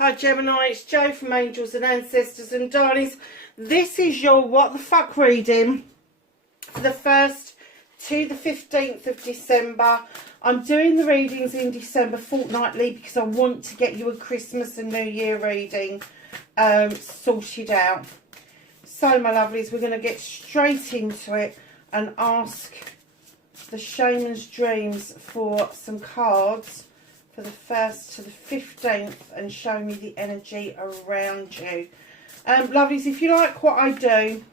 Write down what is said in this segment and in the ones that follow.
Hi Gemini, it's Jo from Angels and Ancestors and Darlings. This is your What the Fuck reading for the 1st to the 15th of December. I'm doing the readings in December fortnightly because I want to get you a Christmas and New Year reading sorted out. So my lovelies, we're going to get straight into it and ask the Shaman's Dreams for some cards for the 1st to the 15th and show me the energy around you. Lovelies, if you like what I do,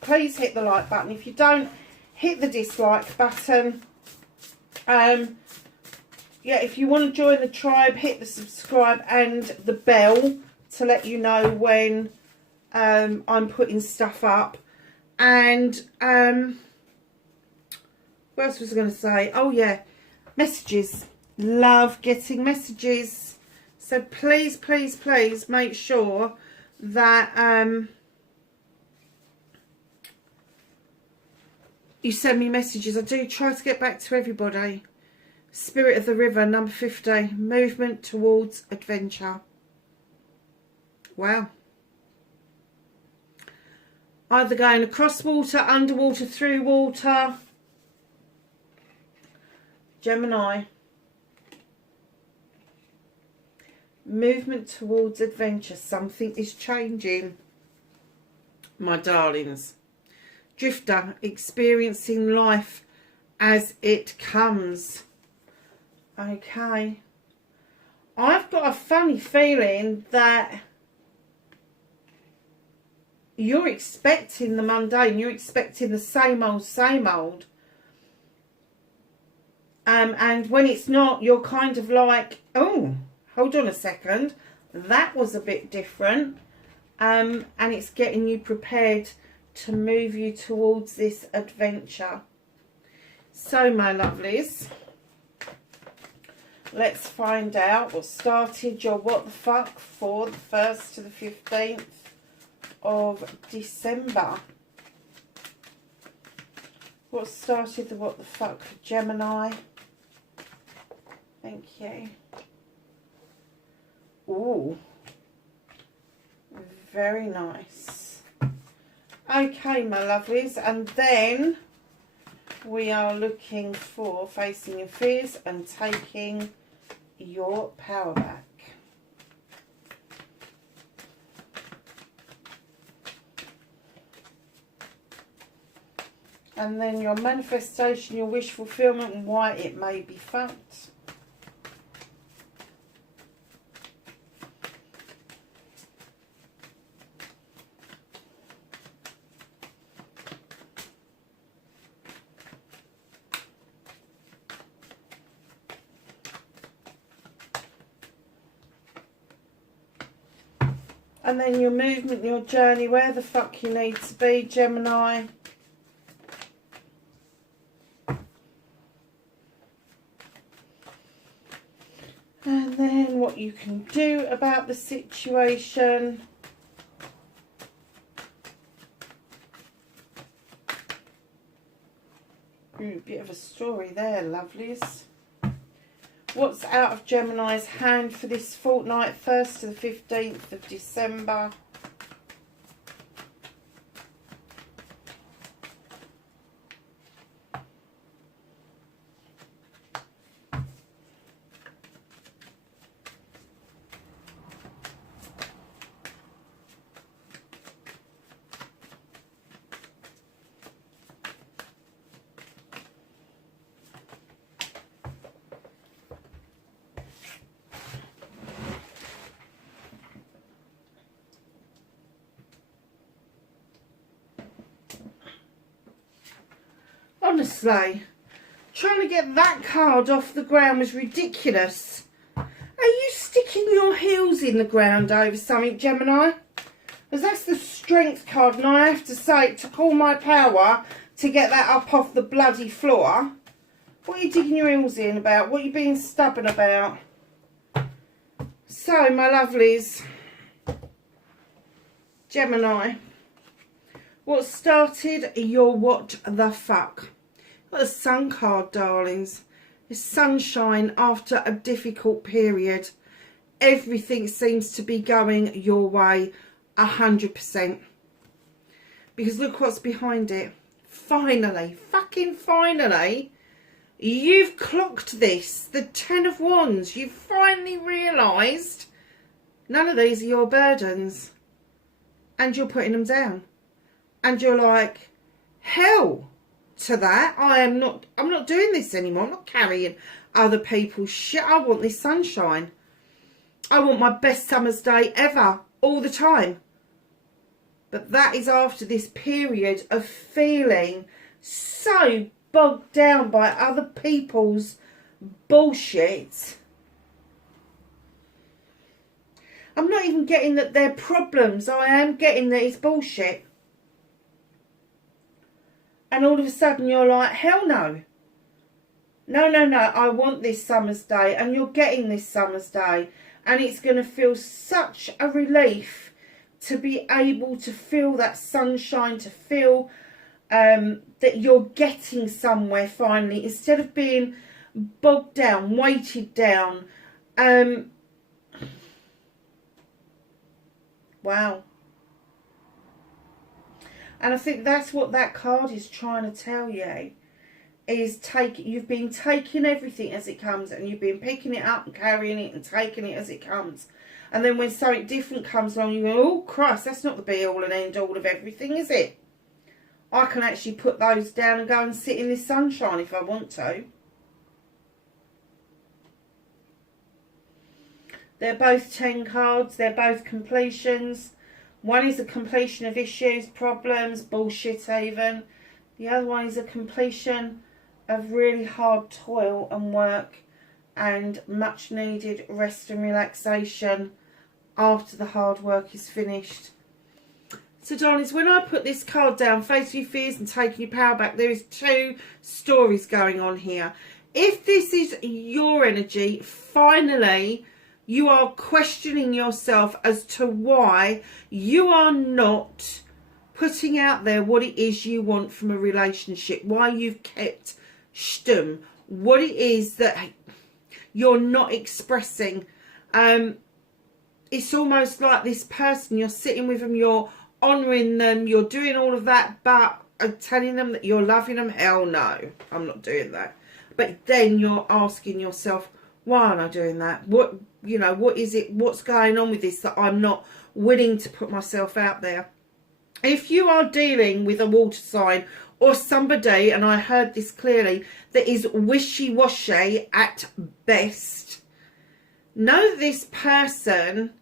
please hit the like button. If you don't, hit the dislike button. Yeah, if you want to join the tribe, hit the subscribe and the bell to let you know when I'm putting stuff up. And what else was I going to say? Oh yeah, messages. Love getting messages, so please make sure that you send me messages. I do try to get back to everybody. Spirit of the River, number 50, movement towards adventure. Wow. Either going across water, underwater, through water. Gemini. Movement towards adventure. Something is changing, my darlings. Drifter, experiencing life as it comes. Okay. I've got a funny feeling that you're expecting the mundane. You're expecting the same old, same old. And when it's not, you're kind of like, oh, hold on a second, that was a bit different. And it's getting you prepared to move you towards this adventure. So my lovelies, let's find out what started your what the fuck for the 1st to the 15th of December. What started the what the fuck for Gemini? Thank you. Ooh, very nice. Okay, my lovelies, and then we are looking for facing your fears and taking your power back. And then your manifestation, your wish fulfillment, and why it may be fucked. And then your movement, your journey, where the fuck you need to be, Gemini. And then what you can do about the situation. Ooh, bit of a story there, lovelies. What's out of Gemini's hand for this fortnight, 1st to the 15th of December? Honestly, trying to get that card off the ground was ridiculous. Are you sticking your heels in the ground over something, Gemini? Because that's the strength card, and I have to say it took all my power to get that up off the bloody floor. What are you digging your heels in about? What are you being stubborn about? So, my lovelies, Gemini, what started your what the fuck? Got the Sun card, darlings. It's sunshine after a difficult period. everything seems to be going your way 100%. Because look what's behind it. Finally, fucking finally, you've clocked this. The Ten of Wands. You've finally realised none of these are your burdens. And you're putting them down. And you're like, hell to that. I'm not doing this anymore. I'm not carrying other people's shit. I want this sunshine. I want my best summer's day ever. All the time. But that is after this period of feeling so bogged down by other people's bullshit. I'm not even getting that they're problems. I am getting that it's bullshit. And all of a sudden you're like, hell no. No, no, no. I want this summer's day. And you're getting this summer's day. And it's going to feel such a relief to be able to feel that sunshine, to feel that you're getting somewhere finally, instead of being bogged down, weighted down. Wow. And I think that's what that card is trying to tell you. Is you've been taking everything as it comes, and you've been picking it up and carrying it and taking it as it comes. And then when something different comes along, you go, oh Christ, that's not the be all and end all of everything, is it? I can actually put those down and go and sit in this sunshine if I want to. They're both 10 cards. They're both completions. One is a completion of issues, problems, bullshit even. The other one is a completion of really hard toil and work and much needed rest and relaxation after the hard work is finished. So darlings, when I put this card down, face your fears and taking your power back, there is two stories going on here. If this is your energy, finally you are questioning yourself as to why you are not putting out there what it is you want from a relationship, why you've kept stum, what it is that you're not expressing. It's almost like this person, you're sitting with them, you're honouring them, you're doing all of that, but telling them that you're loving them, hell no, I'm not doing that. But then you're asking yourself, why aren't I doing that? What, you know, what is it, what's going on with this that I'm not willing to put myself out there? If you are dealing with a water sign or somebody, and I heard this clearly, that is wishy-washy at best, know that this person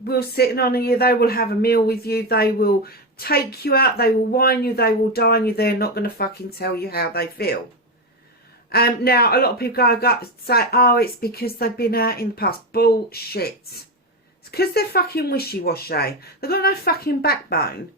will sit and honour you. They will have a meal with you. They will take you out. They will wine you. They will dine you. They're not going to fucking tell you how they feel. Now, a lot of people go say, oh, it's because they've been out in the past. Bullshit. It's because they're fucking wishy-washy. They've got no fucking backbone.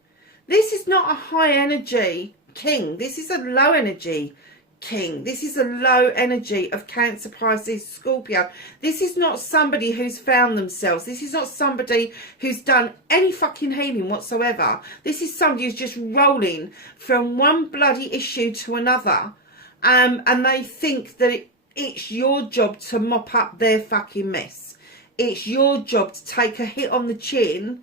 This is not a high energy king. This is a low energy king. This is a low energy of Cancer, Pisces, Scorpio. This is not somebody who's found themselves. This is not somebody who's done any fucking healing whatsoever. This is somebody who's just rolling from one bloody issue to another. And they think that it's your job to mop up their fucking mess. It's your job to take a hit on the chin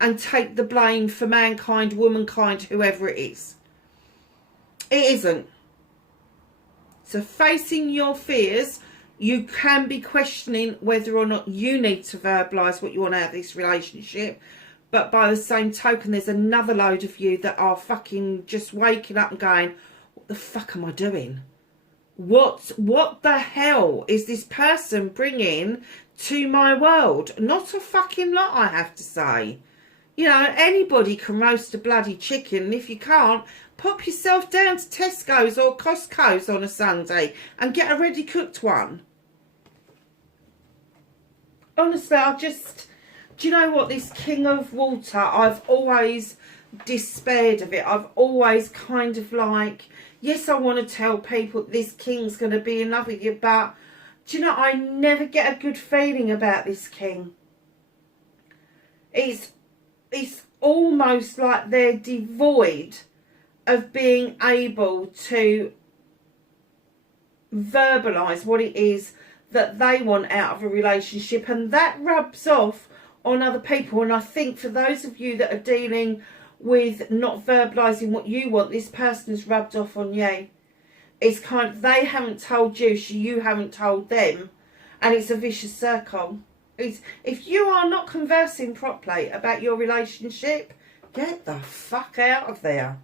and take the blame for mankind, womankind, whoever it is. It isn't. So facing your fears, you can be questioning whether or not you need to verbalise what you want out of this relationship. But by the same token, there's another load of you that are fucking just waking up and going, what the fuck am I doing? What the hell is this person bringing to my world? Not a fucking lot, I have to say. You know, anybody can roast a bloody chicken, and if you can't, pop yourself down to Tesco's or Costco's on a Sunday and get a ready cooked one. Honestly, do you know what, this King of Water, I've always despaired of it. I've always kind of like, yes, I want to tell people this king's going to be in love with you, but do you know, I never get a good feeling about this king. It's almost like they're devoid of being able to verbalise what it is that they want out of a relationship, and that rubs off on other people. And I think for those of you that are dealing with not verbalising what you want, this person has rubbed off on you. It's kind of, they haven't told you, so you haven't told them, and it's a vicious circle. If you are not conversing properly about your relationship, get the fuck out of there.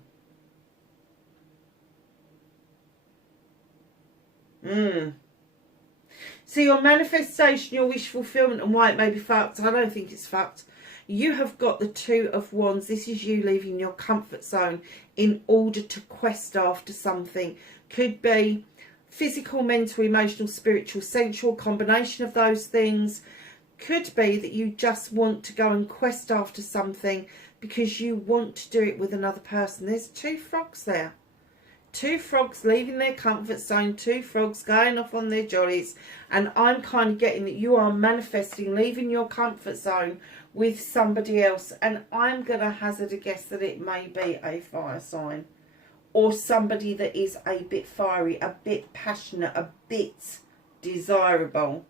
So your manifestation, your wish fulfillment, and why it may be fucked, I don't think it's fucked. You have got the Two of Wands. This is you leaving your comfort zone in order to quest after something. Could be physical, mental, emotional, spiritual, sensual, combination of those things. Could be that you just want to go and quest after something because you want to do it with another person. There's two frogs there. Two frogs leaving their comfort zone, two frogs going off on their jollies, and I'm kind of getting that you are manifesting leaving your comfort zone with somebody else, and I'm going to hazard a guess that it may be a fire sign or somebody that is a bit fiery, a bit passionate, a bit desirable.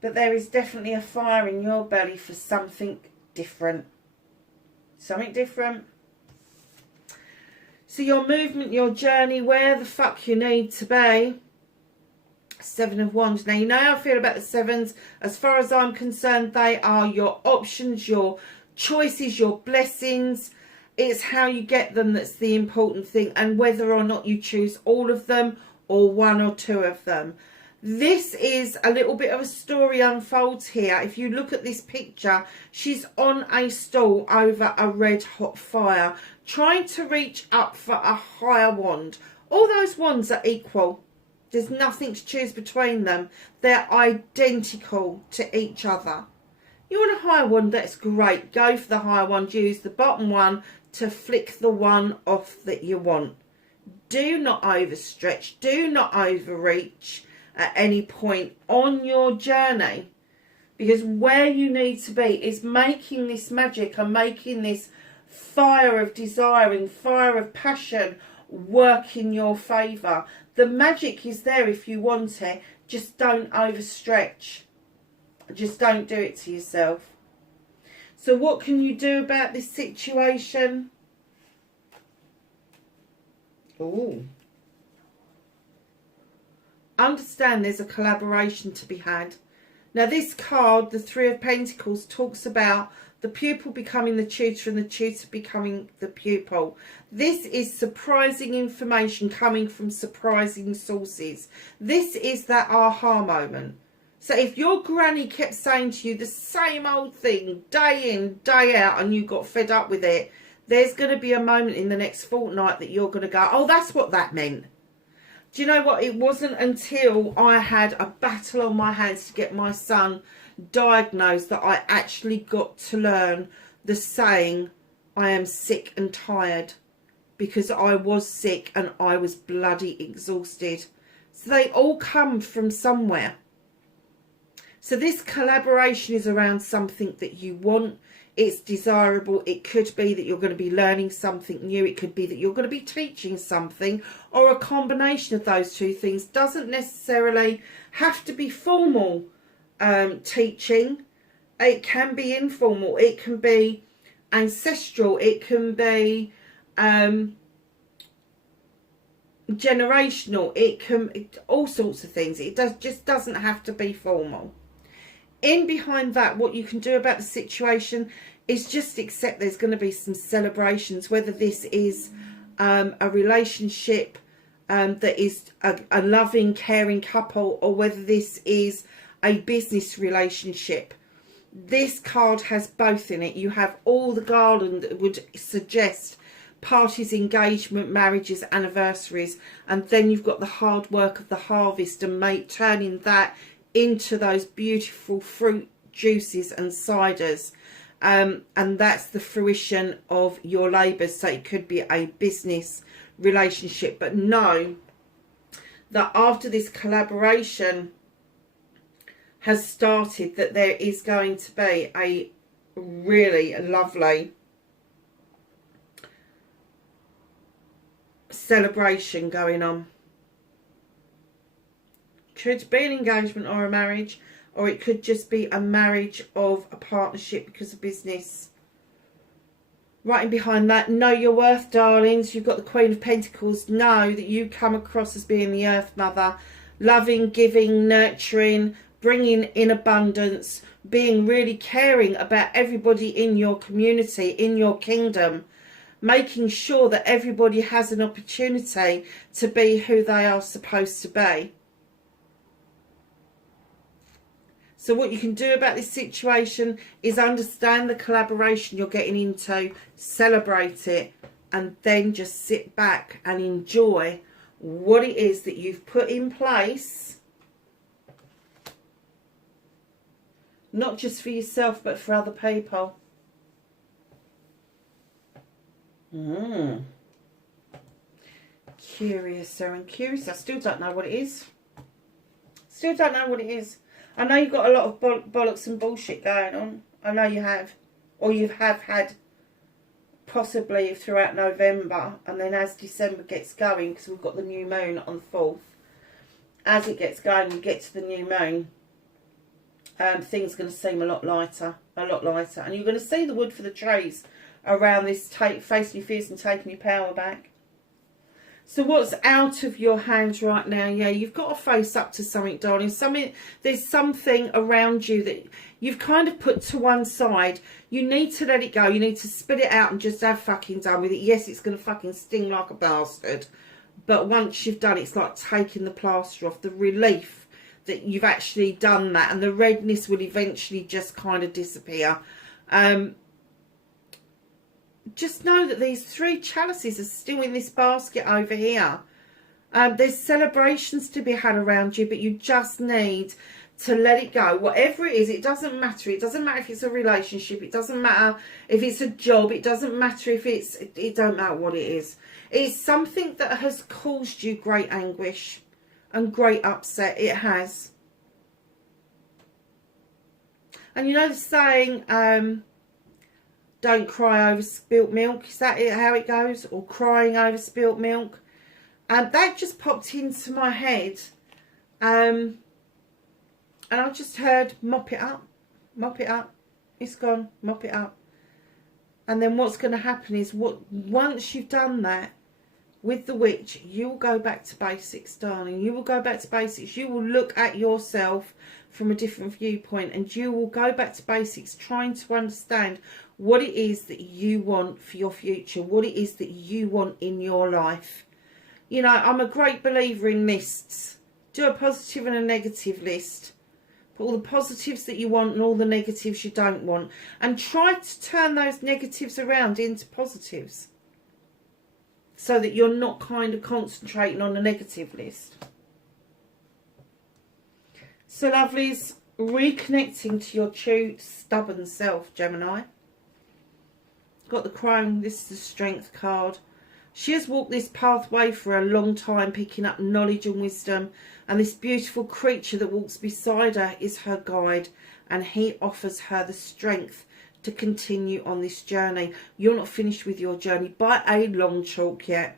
But there is definitely a fire in your belly for something different. Something different. So your movement, your journey, where the fuck you need to be. Seven of Wands. Now, you know how I feel about the sevens. As far as I'm concerned, they are your options, your choices, your blessings. It's how you get them that's the important thing, and whether or not you choose all of them or one or two of them. This is a little bit of a story unfolds here. If you look at this picture, she's on a stool over a red hot fire, trying to reach up for a higher wand. All those wands are equal. There's nothing to choose between them. They're identical to each other. You want a higher wand, that's great. Go for the higher wand. Use the bottom one to flick the one off that you want. Do not overstretch. Do not overreach at any point on your journey, because where you need to be is making this magic and making this fire of desire and fire of passion work in your favour. The magic is there if you want it. Just don't overstretch. Just don't do it to yourself. So what can you do about this situation? Ooh. Understand there's a collaboration to be had. Now this card, the Three of Pentacles, talks about the pupil becoming the tutor and the tutor becoming the pupil. This is surprising information coming from surprising sources. This is that aha moment. So if your granny kept saying to you the same old thing day in, day out, and you got fed up with it, there's going to be a moment in the next fortnight that you're going to go, oh, that's what that meant. Do you know what? It wasn't until I had a battle on my hands to get my son diagnosed that I actually got to learn the saying, I am sick and tired, because I was sick and I was bloody exhausted. So they all come from somewhere. So this collaboration is around something that you want. It's desirable. It could be that you're going to be learning something new. It could be that you're going to be teaching something, or a combination of those two things. Doesn't necessarily have to be formal teaching. It can be informal. It can be ancestral. It can be generational. It can all sorts of things. It just doesn't have to be formal. In behind that, what you can do about the situation is just accept there's going to be some celebrations, whether this is a relationship that is a loving, caring couple, or whether this is a business relationship. This card has both in it. You have all the garland that would suggest parties, engagement, marriages, anniversaries, and then you've got the hard work of the harvest and turning that into those beautiful fruit juices and ciders, and that's the fruition of your labours. So it could be a business relationship, but know that after this collaboration has started, that there is going to be a really lovely celebration going on. Could be an engagement or a marriage, or it could just be a marriage of a partnership because of business. Right in behind that, know your worth, darlings. You've got the Queen of Pentacles. Know that you come across as being the Earth Mother, loving, giving, nurturing, bringing in abundance, being really caring about everybody in your community, in your kingdom, making sure that everybody has an opportunity to be who they are supposed to be. So what you can do about this situation is understand the collaboration you're getting into, celebrate it, and then just sit back and enjoy what it is that you've put in place, not just for yourself but for other people. Curious, and curious. I still don't know what it is. Still don't know what it is. I know you've got a lot of bollocks and bullshit going on. I know you have. Or you have had possibly throughout November. And then as December gets going, because we've got the new moon on the 4th. As it gets going, you get to the new moon. Things are going to seem a lot lighter. A lot lighter. And you're going to see the wood for the trees around this facing your fears and taking your power back. So what's out of your hands right now? Yeah, you've got to face up to something, darling. There's something around you that you've kind of put to one side. You need to let it go. You need to spit it out and just have fucking done with it. Yes, it's going to fucking sting like a bastard. But once you've done it, it's like taking the plaster off. The relief that you've actually done that. And the redness will eventually just kind of disappear. Just know that these 3 chalices are still in this basket over here. There's celebrations to be had around you, but you just need to let it go. Whatever it is, it doesn't matter. It doesn't matter if it's a relationship. It doesn't matter if it's a job. It doesn't matter if it don't matter what it is. It's something that has caused you great anguish and great upset. It has. And you know the saying, don't cry over spilt milk. Is that how it goes? Or crying over spilt milk? And that just popped into my head. And I just heard, mop it up. Mop it up. It's gone. Mop it up. And then what's going to happen is, once you've done that with the witch, you will go back to basics, darling. You will go back to basics. You will look at yourself from a different viewpoint. And you will go back to basics, trying to understand what it is that you want for your future, what it is that you want in your life. You know, I'm a great believer in lists. Do a positive and a negative list. Put all the positives that you want and all the negatives you don't want. And try to turn those negatives around into positives. So that you're not kind of concentrating on the negative list. So, lovelies, reconnecting to your true stubborn self, Gemini. Got the Crone. This is the Strength card. She has walked this pathway for a long time, picking up knowledge and wisdom. And this beautiful creature that walks beside her is her guide. And he offers her the strength to continue on this journey. You're not finished with your journey by a long chalk yet.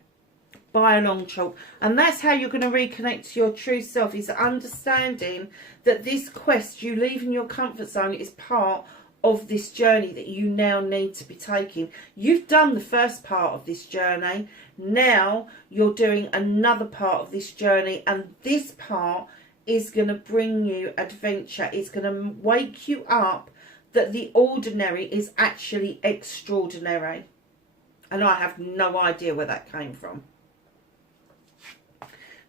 By a long chalk. And that's how you're going to reconnect to your true self, is understanding that this quest, you leaving your comfort zone, is part of this journey that you now need to be taking. You've done the first part of this journey. Now you're doing another part of this journey, and this part is going to bring you adventure. It's going to wake you up that the ordinary is actually extraordinary. And I have no idea where that came from.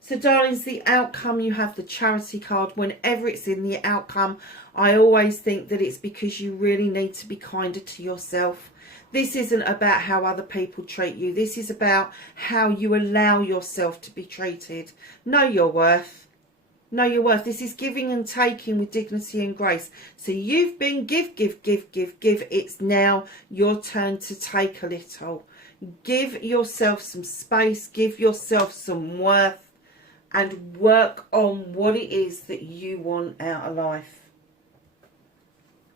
So, darlings, the outcome, you have the Charity card. Whenever it's in the outcome, I always think that it's because you really need to be kinder to yourself. This isn't about how other people treat you. This is about how you allow yourself to be treated. Know your worth. Know your worth. This is giving and taking with dignity and grace. So you've been give. It's now your turn to take a little. Give yourself some space. Give yourself some worth. And work on what it is that you want out of life.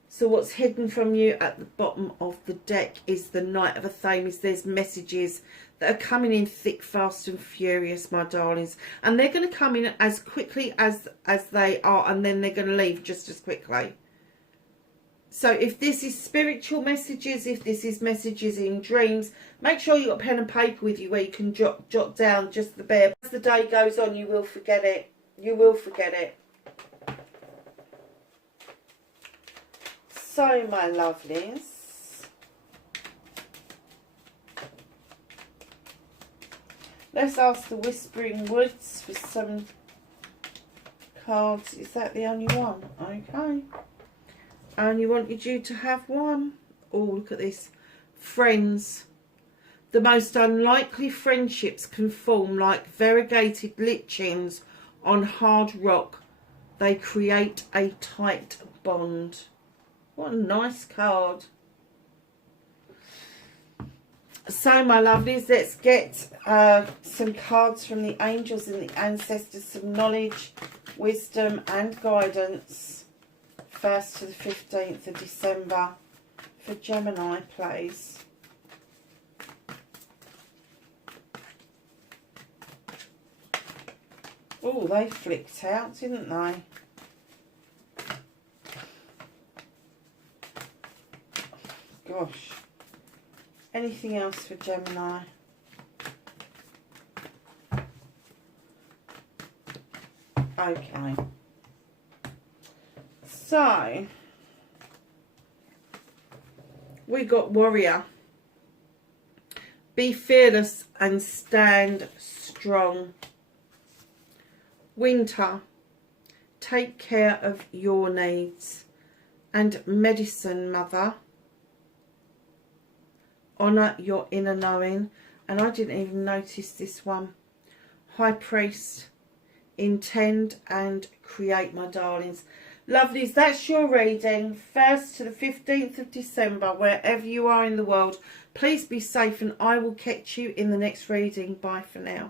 So what's hidden from you at the bottom of the deck is the Knight of Athames. There's messages that are coming in thick, fast and furious, my darlings. And they're going to come in as quickly as they are, and then they're going to leave just as quickly. So if this is spiritual messages, if this is messages in dreams, make sure you've got pen and paper with you where you can jot down just the bare. As the day goes on, you will forget it. You will forget it. So, my lovelies, let's ask the Whispering Woods for some cards. Is that the only one? Okay. I only wanted you to have one. Oh, look at this. Friends. The most unlikely friendships can form like variegated lichens on hard rock. They create a tight bond. What a nice card. So, my lovelies, let's get some cards from the angels and the ancestors. Some knowledge, wisdom and guidance. 1st to the 15th of December for Gemini, please. Oh, they flicked out, didn't they? Gosh. Anything else for Gemini? Okay. So, we got Warrior. Be fearless and stand strong. Winter. Take care of your needs. And Medicine Mother. Honour your inner knowing. And I didn't even notice this one. High Priest. Intend and create, my darlings. Lovelies, that's your reading. 1st to the 15th of December, wherever you are in the world. Please be safe and I will catch you in the next reading. Bye for now.